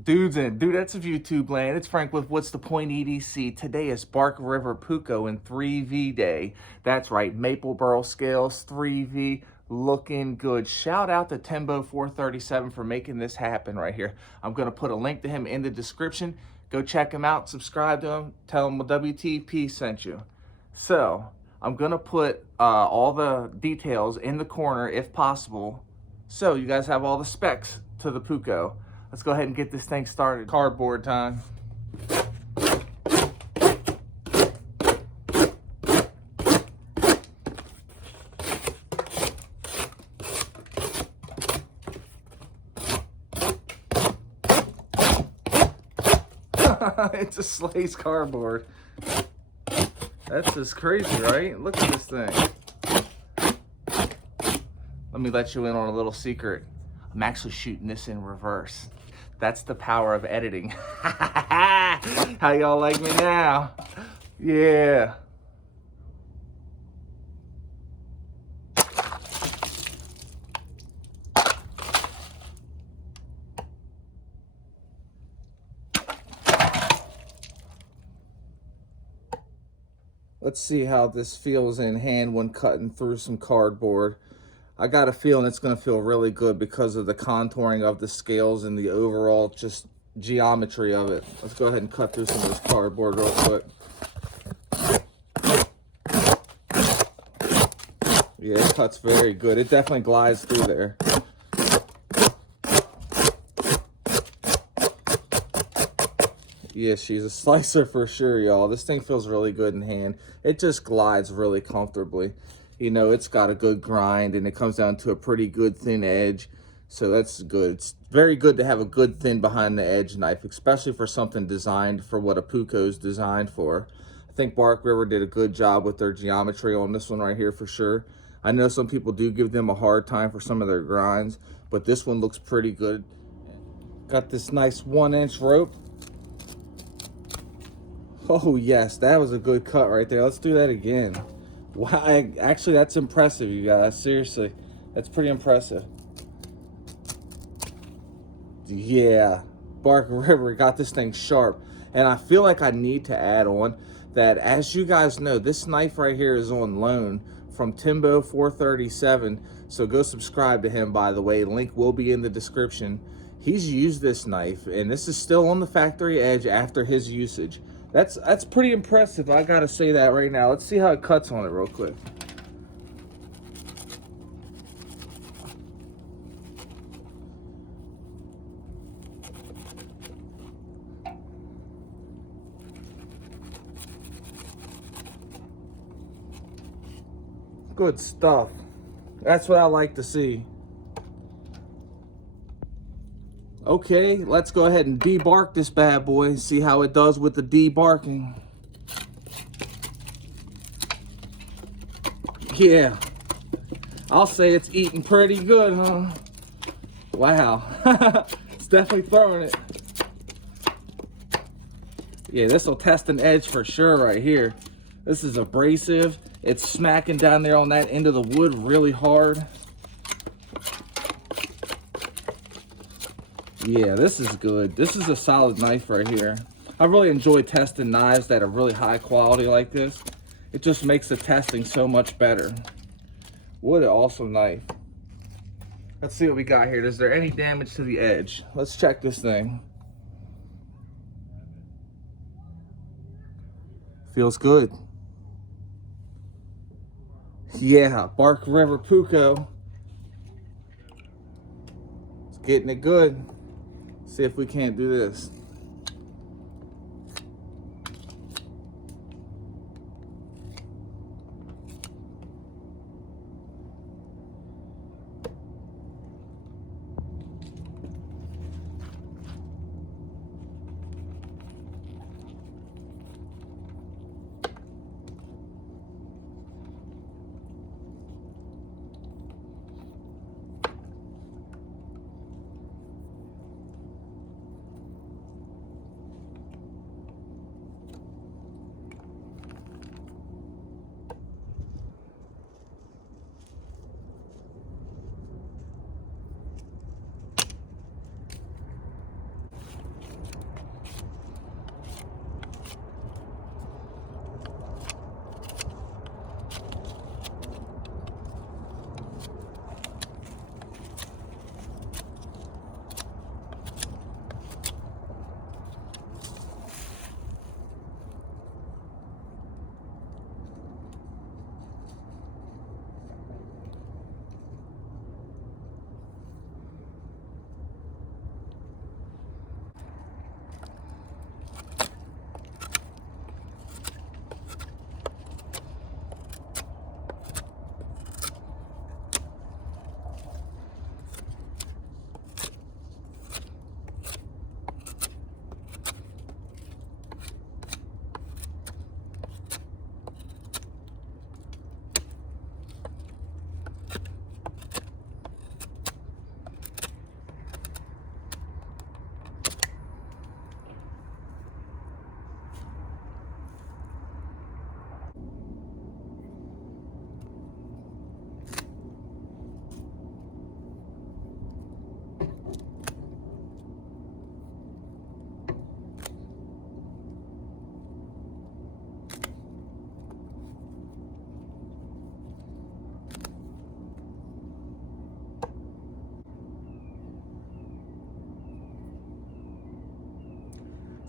Dudes and dudettes of YouTube land, it's Frank with What's the Point EDC. Today is Bark River Puukko and 3V day. That's right, Maple Burl Scales 3V, looking good. Shout out to Timbo 437 for making this happen right here. I'm going to put a link to him in the description. Go check him out, subscribe to him, tell him WTP sent you. So, I'm going to put all the details in the corner if possible, so you guys have all the specs to the Pukko. Let's go ahead and get this thing started. Cardboard time. It's a slice cardboard. That's just crazy, right? Look at this thing. Let me let you in on a little secret. I'm actually shooting this in reverse. That's the power of editing. How y'all like me now? Yeah. Let's see how this feels in hand when cutting through some cardboard. I got a feeling it's going to feel really good because of the contouring of the scales and the overall just geometry of it. Let's go ahead and cut through some of this cardboard real quick. Yeah, it cuts very good. It definitely glides through there. Yeah, she's a slicer for sure, y'all. This thing feels really good in hand. It just glides really comfortably. You know, it's got a good grind and it comes down to a pretty good thin edge. So that's good. It's very good to have a good thin behind the edge knife, especially for something designed for what a Pukko is designed for. I think Bark River did a good job with their geometry on this one right here for sure. I know some people do give them a hard time for some of their grinds, but this one looks pretty good. Got this nice 1-inch rope. Oh yes, that was a good cut right there. Let's do that again. Wow, actually that's impressive, you guys. Seriously, that's pretty impressive. Yeah, Bark River got this thing sharp. And I feel like I need to add on that, as you guys know, this knife right here is on loan from Timbo 437. So go subscribe to him, by the way. Link will be in the description. He's used this knife, and this is still on the factory edge after his usage. That's pretty impressive. I gotta say that right now. Let's see how it cuts on it real quick. Good stuff. That's what I like to see. Okay, let's go ahead and debark this bad boy and see how it does with the debarking. Yeah, I'll say it's eating pretty good, huh? Wow, it's definitely throwing it. Yeah, this will test an edge for sure right here. This is abrasive. It's smacking down there on that end of the wood really hard. Yeah, this is good. This is a solid knife right here. I really enjoy testing knives that are really high quality like this. It just makes the testing so much better. What an awesome knife. Let's see what we got here. Is there any damage to the edge? Let's check this thing. Feels good. Yeah, Bark River Puukko. It's getting it good. See if we can't do this.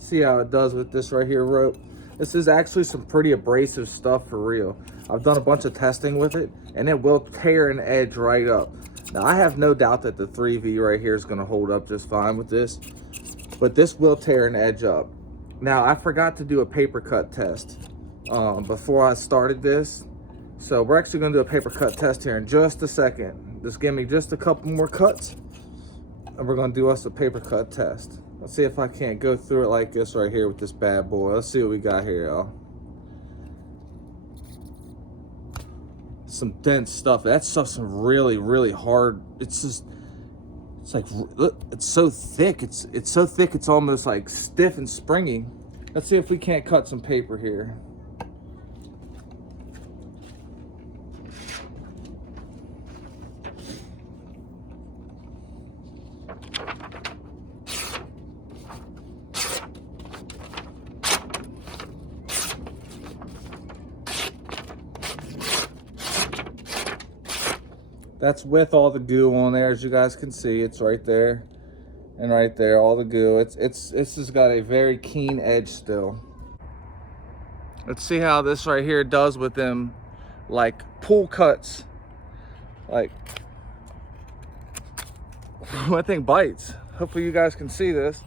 See how it does with this right here rope. This is actually some pretty abrasive stuff for real. I've done a bunch of testing with it, and it will tear an edge right up. Now, I have no doubt that the 3V right here is gonna hold up just fine with this, but this will tear an edge up. Now, I forgot to do a paper cut test before I started this. So we're actually gonna do a paper cut test here in just a second. Just give me just a couple more cuts, and we're gonna do us a paper cut test. Let's see if I can't go through it like this right here with this bad boy. Let's see what we got here, y'all. Some dense stuff. That stuff's some really, really hard. It's just, it's like, it's so thick. It's so thick, it's almost like stiff and springy. Let's see if we can't cut some paper here. That's with all the goo on there, as you guys can see. It's right there and right there, all the goo. It's just got a very keen edge still. Let's see how this right here does with them like pull cuts. Like, that thing bites. Hopefully you guys can see this.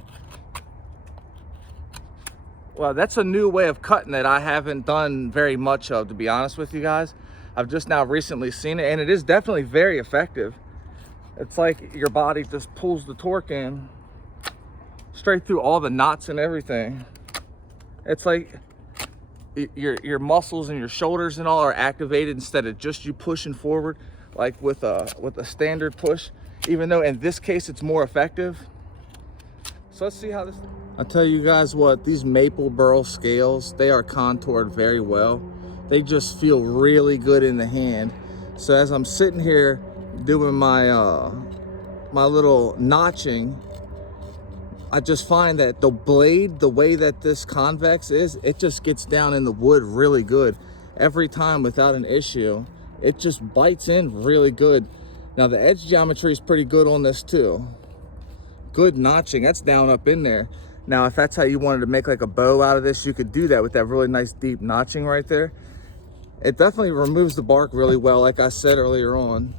Well, that's a new way of cutting that I haven't done very much of, to be honest with you guys. I've just now recently seen it, and it is definitely very effective. It's like your body just pulls the torque in straight through all the knots and everything. It's like your muscles and your shoulders and all are activated instead of just you pushing forward like with a standard push, even though in this case it's more effective. So let's see how this. I'll tell you guys what, these Maple Burl Scales, they are contoured very well. They just feel really good in the hand. So as I'm sitting here doing my my little notching, I just find that the blade, the way that this convex is, it just gets down in the wood really good every time without an issue. It just bites in really good. Now the edge geometry is pretty good on this too. Good notching, that's down up in there. Now if that's how you wanted to make like a bow out of this, you could do that with that really nice deep notching right there. It definitely removes the bark really well, like I said earlier on.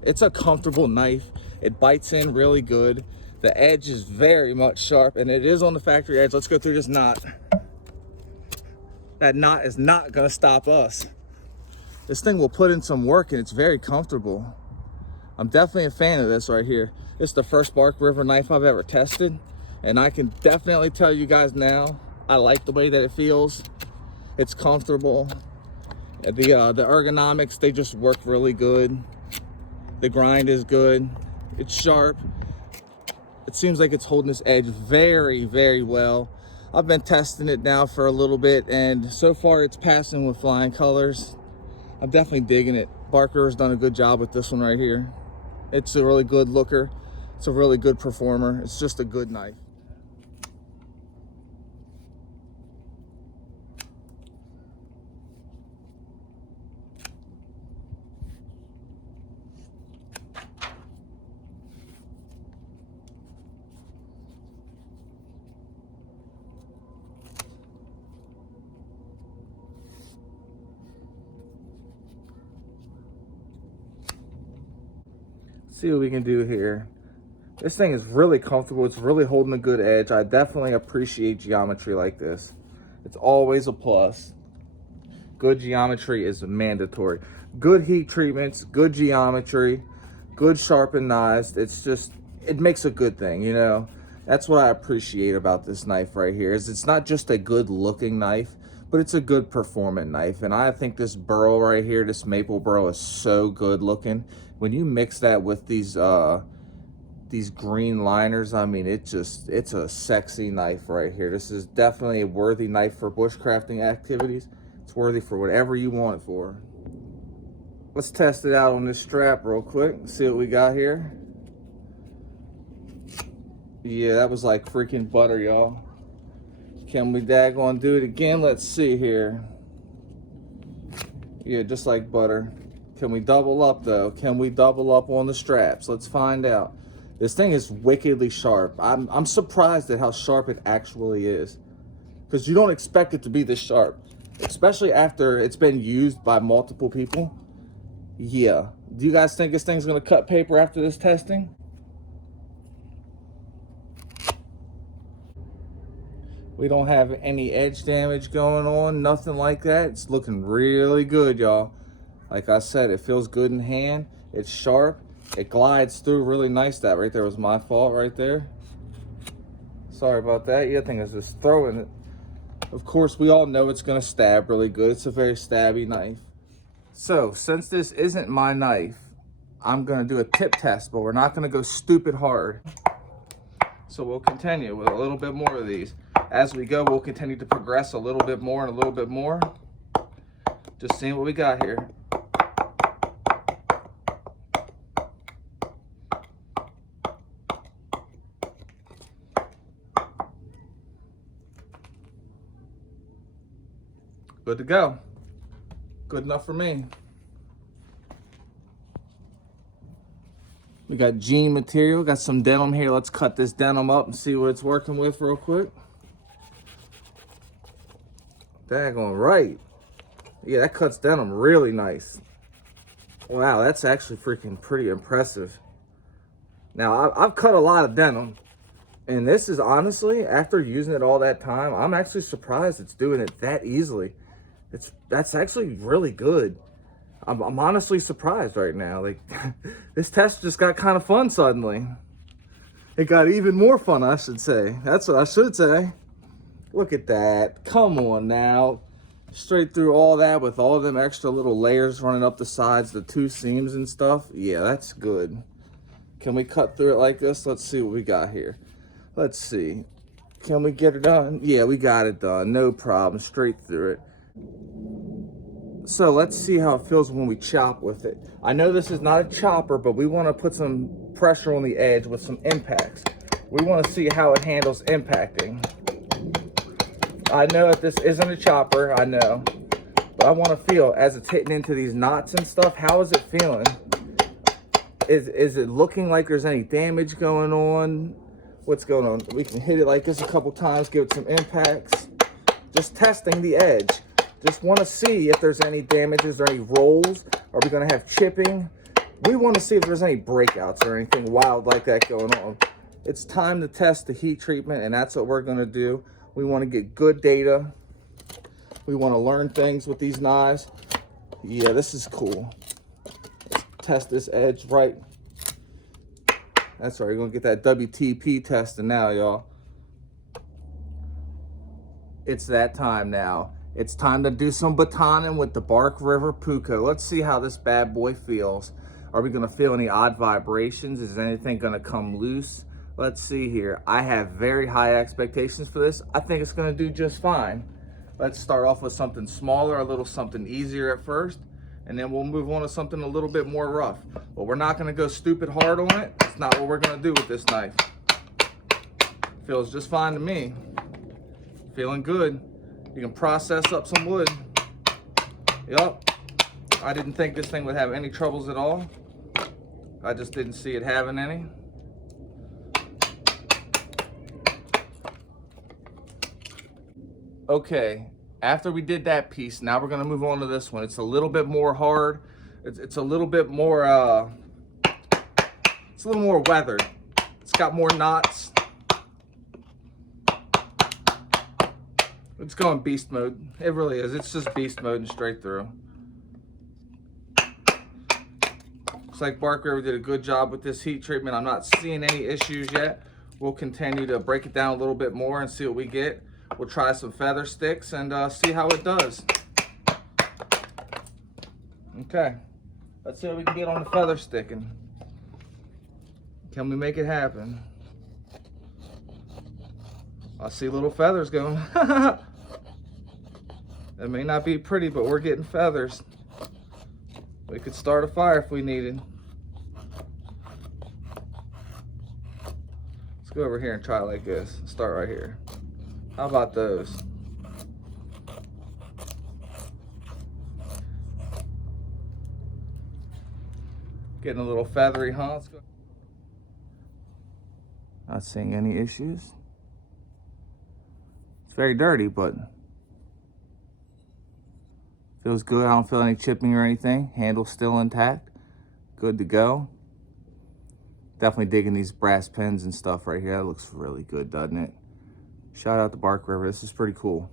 It's a comfortable knife. It bites in really good. The edge is very much sharp, and it is on the factory edge. Let's go through this knot. That knot is not gonna stop us. This thing will put in some work, and it's very comfortable. I'm definitely a fan of this right here. This is the first Bark River knife I've ever tested, and I can definitely tell you guys now, I like the way that it feels. It's comfortable. The ergonomics, they just work really good. The grind is good. It's sharp. It seems like it's holding this edge very, very well. I've been testing it now for a little bit, and so far it's passing with flying colors. I'm definitely digging it. Bark River's done a good job with this one right here. It's a really good looker. It's a really good performer. It's just a good knife. See what we can do here. This thing is really comfortable. It's really holding a good edge. I definitely appreciate geometry like this. It's always a plus. Good geometry is mandatory. Good heat treatments, good geometry, good sharpened knives. It's just, it makes a good thing, you know? That's what I appreciate about this knife right here, is it's not just a good looking knife, but it's a good performant knife. And I think this burl right here, this Maple Burl, is so good looking. When you mix that with these green liners, I mean, it's a sexy knife right here. This is definitely a worthy knife for bushcrafting activities. It's worthy for whatever you want it for. Let's test it out on this strap real quick and see what we got here. Yeah, that was like freaking butter, y'all. Can we daggone do it again? Let's see here. Yeah, just like butter. Can we double up though? Can we double up on the straps? Let's find out. This thing is wickedly sharp. I'm surprised at how sharp it actually is, because you don't expect it to be this sharp, especially after it's been used by multiple people. Yeah. Do you guys think this thing's gonna cut paper after this testing? We don't have any edge damage going on, nothing like that. It's looking really good, y'all. Like I said, it feels good in hand. It's sharp. It glides through really nice. That right there was my fault right there. Sorry about that. Yeah, I think I was just throwing it. Of course, we all know it's gonna stab really good. It's a very stabby knife. So, since this isn't my knife, I'm gonna do a tip test, but we're not gonna go stupid hard. So we'll continue with a little bit more of these. As we go, we'll continue to progress a little bit more and a little bit more. Just seeing what we got here. Good to go. Good enough for me. We got jean material, got some denim here. Let's cut this denim up and see what it's working with real quick. Daggone right. Yeah, that cuts denim really nice. Wow, that's actually freaking pretty impressive. Now, I've cut a lot of denim, and this is honestly, after using it all that time, I'm actually surprised it's doing it that easily. That's actually really good. I'm honestly surprised right now. Like, this test just got kind of fun suddenly. It got even more fun, I should say. That's what I should say. Look at that. Come on now. Straight through all that with all them extra little layers running up the sides, the two seams and stuff. Yeah, that's good. Can we cut through it like this? Let's see what we got here. Let's see. Can we get it done? Yeah, we got it done. No problem. Straight through it. So let's see how it feels when we chop with it. I know this is not a chopper, but we want to put some pressure on the edge with some impacts. We want to see how it handles impacting. I know that this isn't a chopper, I know, but I want to feel as it's hitting into these knots and stuff. How is it feeling? Is it looking like there's any damage going on? What's going on? We can hit it like this a couple times, give it some impacts. Just testing the edge. Just want to see if there's any damages or any rolls. Are we going to have chipping? We want to see if there's any breakouts or anything wild like that going on. It's time to test the heat treatment, and that's what we're going to do. We want to get good data. We want to learn things with these knives. Yeah, this is cool. Let's test this edge right. That's right, we're going to get that WTP testing now, y'all. It's that time now. It's time to do some batoning with the Bark River Puukko. Let's see how this bad boy feels. Are we going to feel any odd vibrations? Is anything going to come loose? Let's see here. I have very high expectations for this. I think it's going to do just fine. Let's start off with something smaller, a little something easier at first, and then we'll move on to something a little bit more rough. But we're not going to go stupid hard on it. That's not what we're going to do with this knife. Feels just fine to me. Feeling good. You can process up some wood. Yup. I didn't think this thing would have any troubles at all. I just didn't see it having any. Okay, after we did that piece, now we're gonna move on to this one. It's a little bit more hard. It's a little bit more, it's a little more weathered. It's got more knots. It's going beast mode. It really is. It's just beast mode and straight through. Looks like Bark River did a good job with this heat treatment. I'm not seeing any issues yet. We'll continue to break it down a little bit more and see what we get. We'll try some feather sticks and see how it does. Okay, let's see what we can get on the feather sticking. Can we make it happen? I see little feathers going. It may not be pretty, but we're getting feathers. We could start a fire if we needed. Let's go over here and try it like this. Start right here. How about those? Getting a little feathery, huh? Not seeing any issues. It's very dirty, but feels good. I don't feel any chipping or anything. Handle's still intact. Good to go. Definitely digging these brass pins and stuff right here. That looks really good, doesn't it? Shout out to Bark River. This is pretty cool.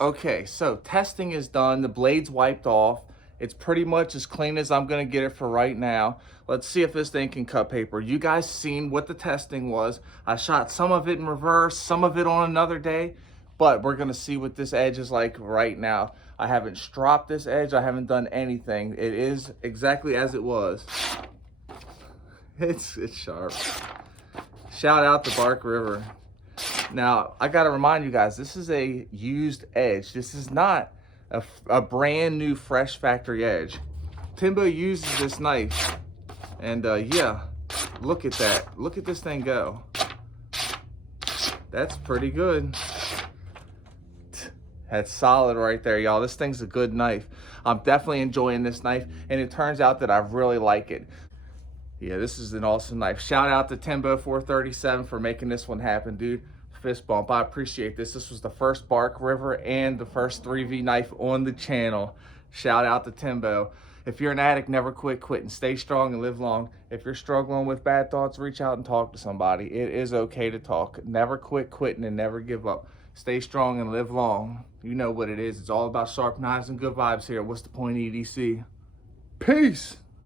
Okay, so testing is done. The blade's wiped off. It's pretty much as clean as I'm gonna get it for right now. Let's see if this thing can cut paper. You guys seen what the testing was. I shot some of it in reverse, some of it on another day, but we're gonna see what this edge is like right now. I haven't stropped this edge. I haven't done anything. It is exactly as it was. It's sharp. Shout out to Bark River. Now, I gotta remind you guys, this is a used edge. This is not a brand new fresh factory edge. Timbo uses this knife, and yeah, look at that. Look at this thing go. That's pretty good. That's solid right there, y'all. This thing's a good knife. I'm definitely enjoying this knife, and it turns out that I really like it. Yeah, this is an awesome knife. Shout out to Timbo 437 for making this one happen, dude. Fist bump. I appreciate this. This was the first Bark River and the first 3V knife on the channel. Shout out to Timbo. If you're an addict, never quit quitting. Stay strong and live long. If you're struggling with bad thoughts, reach out and talk to somebody. It is okay to talk. Never quit quitting and never give up. Stay strong and live long. You know what it is. It's all about sharp knives and good vibes here. What's the point, EDC? Peace.